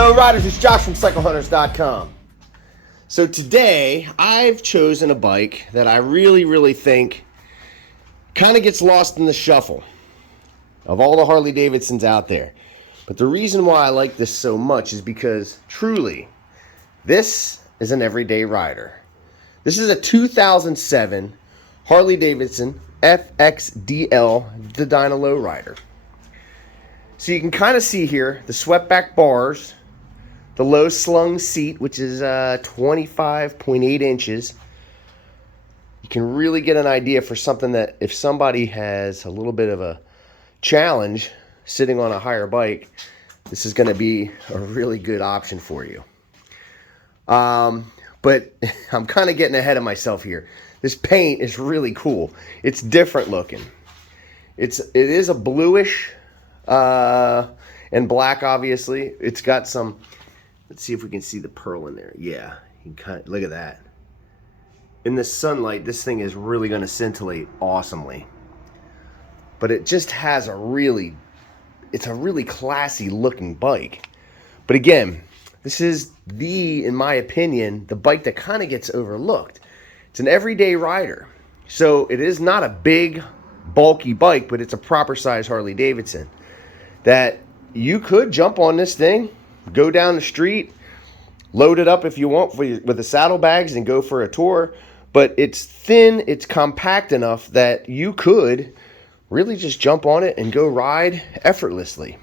Hello riders, it's Josh from CycleHunters.com. So today I've chosen a bike that I really think kind of gets lost in the shuffle of all the Harley-Davidsons out there. But the reason why I like this so much is because truly this is an everyday rider. This is a 2007 Harley-Davidson FXDL, the Dyna lowrider. So you can kind of see here the swept back bars, the low slung seat, which is 25.8 inches. You can really get an idea for something that if somebody has a little bit of a challenge sitting on a higher bike, this is going to be a really good option for you. But I'm kind of getting ahead of myself here. This paint is really cool. It's different looking. It is a bluish and black, obviously. It's got some, let's see if we can see the pearl in there. Yeah, you can kind of, look at that. In the sunlight, this thing is really going to scintillate awesomely. But it just has it's a really classy looking bike. But again, this is in my opinion, the bike that kind of gets overlooked. It's an everyday rider. So it is not a big, bulky bike, but it's a proper size Harley-Davidson that you could jump on this thing, go down the street, load it up if you want with the saddlebags and go for a tour. But it's thin, it's compact enough that you could really just jump on it and go ride effortlessly.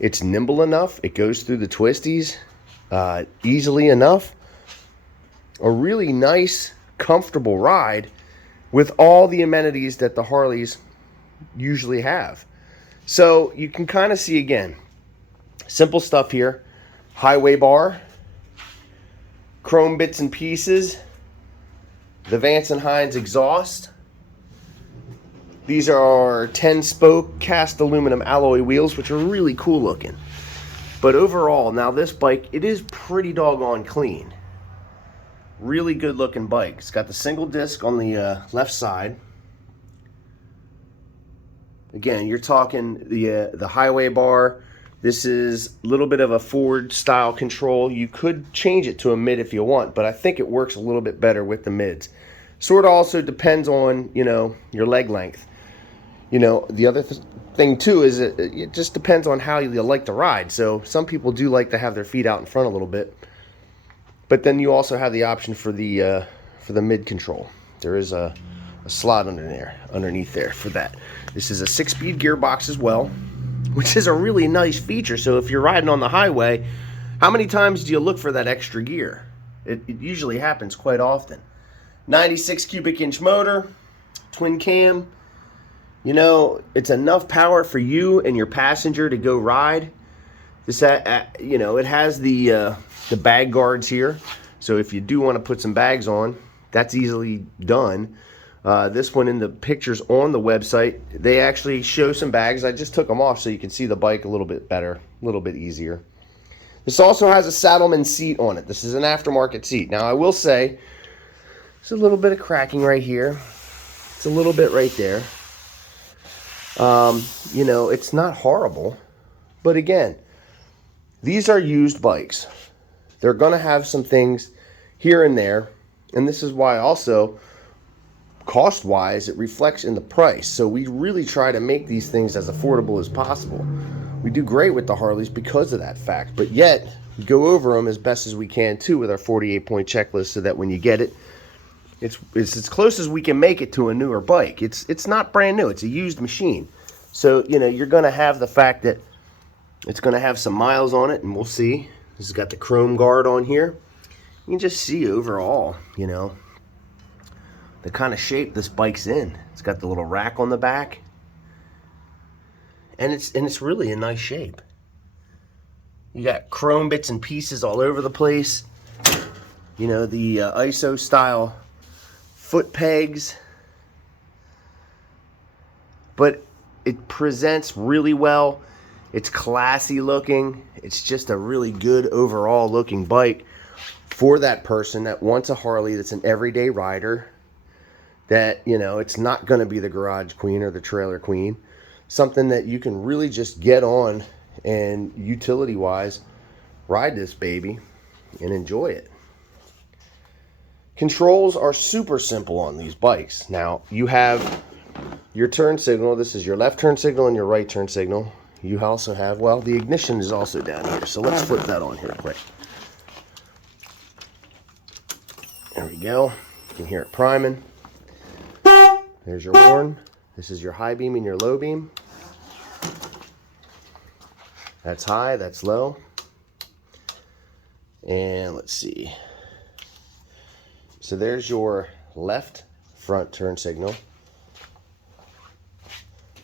It's nimble enough, it goes through the twisties easily enough. A really nice, comfortable ride with all the amenities that the Harleys usually have. So you can kind of see, again, simple stuff here. Highway bar, chrome bits and pieces, the Vance & Hines exhaust. These are 10-spoke cast aluminum alloy wheels, which are really cool looking. But overall, now this bike, it is pretty doggone clean. Really good looking bike. It's got the single disc on the left side. Again, you're talking the highway bar. This is a little bit of a forward style control. You could change it to a mid if you want, but I think it works a little bit better with the mids. Sort of also depends on, your leg length. The other thing too is it just depends on how you like to ride. So some people do like to have their feet out in front a little bit. But then you also have the option for the mid control. There is a slot underneath there for that. This is a 6-speed gearbox as well, which is a really nice feature. So if you're riding on the highway, how many times do you look for that extra gear? It usually happens quite often. 96 cubic inch motor, twin cam. It's enough power for you and your passenger to go ride. This, it has the bag guards here. So if you do want to put some bags on, that's easily done. This one in the pictures on the website, they actually show some bags. I just took them off so you can see the bike a little bit better, a little bit easier. This also has a saddleman seat on it. This is an aftermarket seat. Now I will say, there's a little bit of cracking right here. It's a little bit right there. It's not horrible. But again, these are used bikes. They're going to have some things here and there. And this is why also, cost-wise, it reflects in the price. So we really try to make these things as affordable as possible. We do great with the Harleys because of that fact. But yet, we go over them as best as we can too with our 48-point checklist so that when you get it, it's as close as we can make it to a newer bike. It's not brand new. It's a used machine. So, you're going to have the fact that it's going to have some miles on it, and we'll see. This has got the chrome guard on here. You can just see overall, the kind of shape this bike's in. It's got the little rack on the back. And it's really a nice shape. You got chrome bits and pieces all over the place. The ISO style foot pegs, but it presents really well. It's classy looking. It's just a really good overall looking bike for that person that wants a Harley that's an everyday rider, that it's not going to be the garage queen or the trailer queen. Something that you can really just get on and utility wise ride this baby and enjoy it. Controls are super simple on these bikes. Now, you have your turn signal. This is your left turn signal and your right turn signal. You also have, well, the ignition is also down here. So let's flip that on here quick. There we go. You can hear it priming. There's your horn. This is your high beam and your low beam. That's high, that's low. And let's see. So there's your left front turn signal.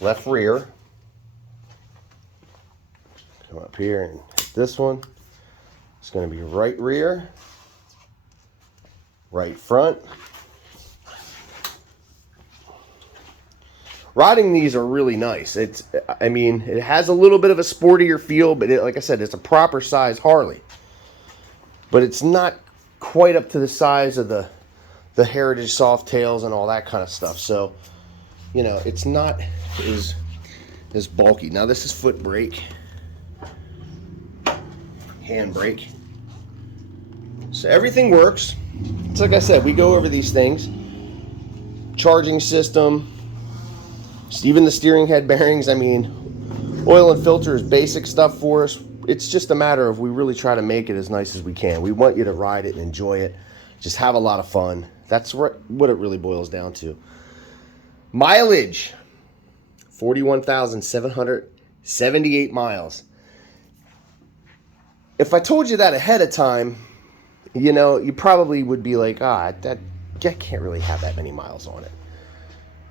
Left rear. Come up here and hit this one. It's going to be right rear. Right front. Riding these are really nice. I mean, it has a little bit of a sportier feel, but like I said, it's a proper size Harley. But it's not quite up to the size of the Heritage Softails and all that kind of stuff. So, you know, it's not as bulky. Now this is foot brake, hand brake. So everything works. It's like I said, we go over these things. Charging system. Even the steering head bearings, I mean, oil and filter is basic stuff for us. It's just a matter of we really try to make it as nice as we can. We want you to ride it and enjoy it. Just have a lot of fun. That's what it really boils down to. Mileage, 41,778 miles. If I told you that ahead of time, you know, you probably would be like, that can't really have that many miles on it.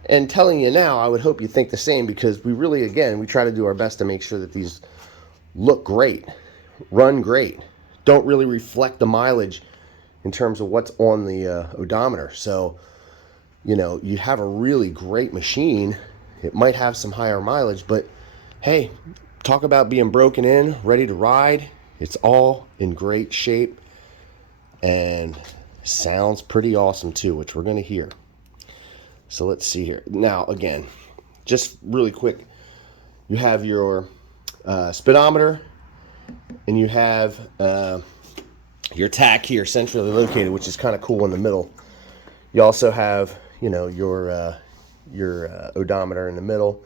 And telling you now, I would hope you think the same, because we really, again, we try to do our best to make sure that these look great, run great, don't really reflect the mileage in terms of what's on the odometer. So, you know, you have a really great machine. It might have some higher mileage, but hey, talk about being broken in, ready to ride. It's all in great shape and sounds pretty awesome too, which we're going to hear. So let's see here. Now, again, just really quick, you have your speedometer, and you have your tach here centrally located, which is kind of cool in the middle. You also have, you know, your odometer in the middle,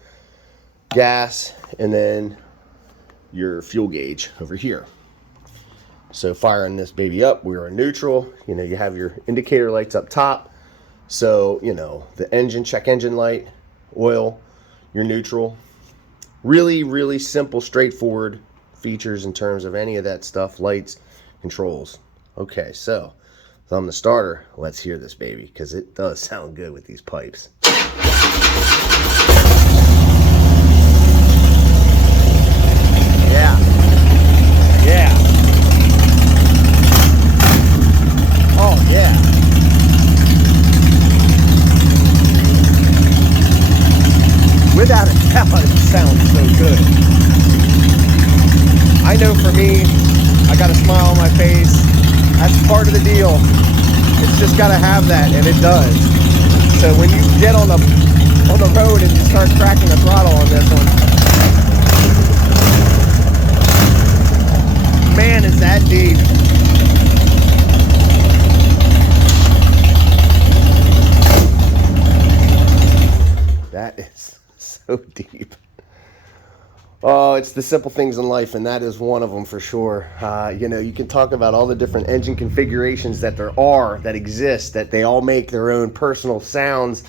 gas, and then your fuel gauge over here. So firing this baby up, we're in neutral. You know, you have your indicator lights up top. So, you know, the engine, check engine light, oil, your neutral. Really, really simple, straightforward features in terms of any of that stuff, lights, controls. Okay, so thumb the starter. Let's hear this baby, because it does sound good with these pipes. Yeah. Yeah. Oh, yeah. Without a doubt, it sounds so good. I know for me, I got a smile on my face. That's part of the deal. It's just got to have that, and it does. So when you get on the road and you start cracking the throttle on this one, man, is that deep. That is so deep. Oh, it's the simple things in life, and that is one of them for sure. You know, you can talk about all the different engine configurations that that exist, that they all make their own personal sounds,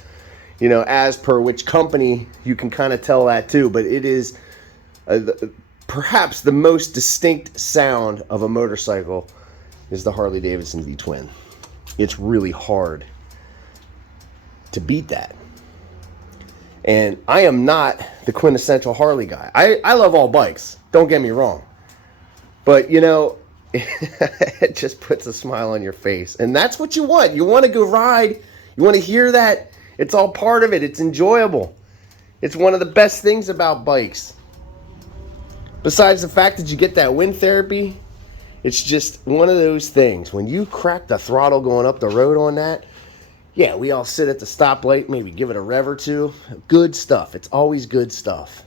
you know, as per which company. You can kind of tell that too, but it is perhaps the most distinct sound of a motorcycle is the Harley-Davidson V-Twin. It's really hard to beat that. And I am not the quintessential Harley guy. I love all bikes, don't get me wrong. But, you know, it just puts a smile on your face. And that's what you want. You want to go ride. You want to hear that. It's all part of it. It's enjoyable. It's one of the best things about bikes. Besides the fact that you get that wind therapy, it's just one of those things. When you crack the throttle going up the road on that, yeah, we all sit at the stoplight, maybe give it a rev or two. Good stuff. It's always good stuff.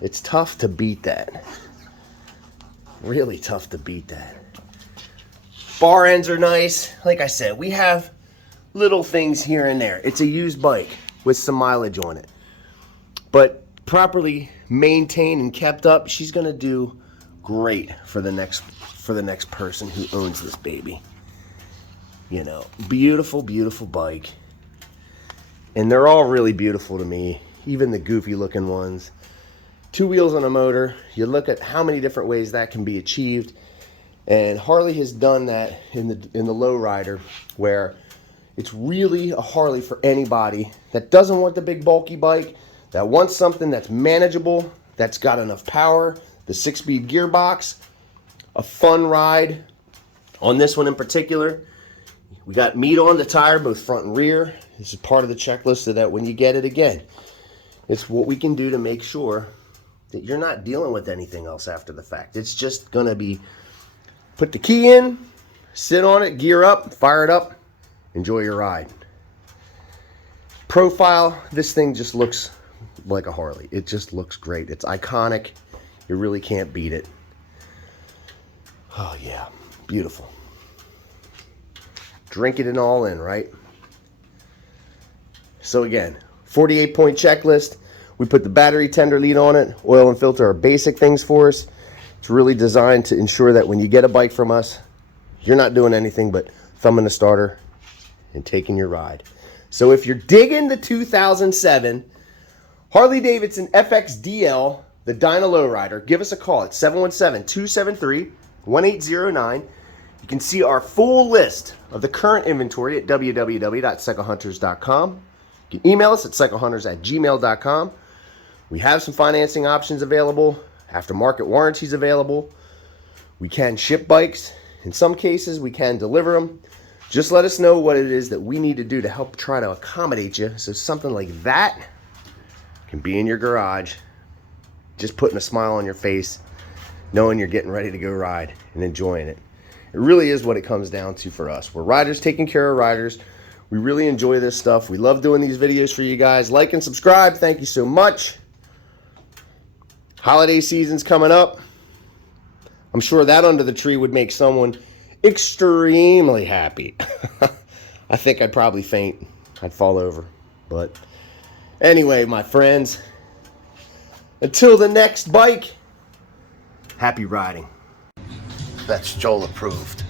It's tough to beat that. Really tough to beat that. Bar ends are nice. Like I said, we have little things here and there. It's a used bike with some mileage on it. But properly maintained and kept up, she's gonna do great for the next person who owns this baby. You know, beautiful, beautiful bike. And they're all really beautiful to me, even the goofy looking ones. 2 wheels on a motor. You look at how many different ways that can be achieved. And Harley has done that in the lowrider, where it's really a Harley for anybody that doesn't want the big bulky bike, that wants something that's manageable, that's got enough power, the 6-speed gearbox, a fun ride. On this one in particular, we got meat on the tire, both front and rear. This is part of the checklist so that when you get it again, it's what we can do to make sure that you're not dealing with anything else after the fact. It's just gonna be put the key in, sit on it, gear up, fire it up, enjoy your ride. Profile, this thing just looks like a Harley. It just looks great. It's iconic. You really can't beat it. Oh yeah, beautiful. Drinking it all in, right? So again, 48-point checklist. We put the battery tender lead on it. Oil and filter are basic things for us. It's really designed to ensure that when you get a bike from us, you're not doing anything but thumbing the starter and taking your ride. So if you're digging the 2007 Harley-Davidson FXDL, the Dyna lowrider, give us a call at 717-273-1809. You can see our full list of the current inventory at www.cyclehunters.com. You can email us at cyclehunters@gmail.com. We have some financing options available, aftermarket warranties available. We can ship bikes. In some cases, we can deliver them. Just let us know what it is that we need to do to help try to accommodate you, so something like that can be in your garage, just putting a smile on your face, knowing you're getting ready to go ride and enjoying it. It really is what it comes down to for us. We're riders taking care of riders. We really enjoy this stuff. We love doing these videos for you guys. Like and subscribe. Thank you so much. Holiday season's coming up. I'm sure that under the tree would make someone extremely happy. I think I'd probably faint. I'd fall over. But anyway, my friends, until the next bike, happy riding. That's Joel approved.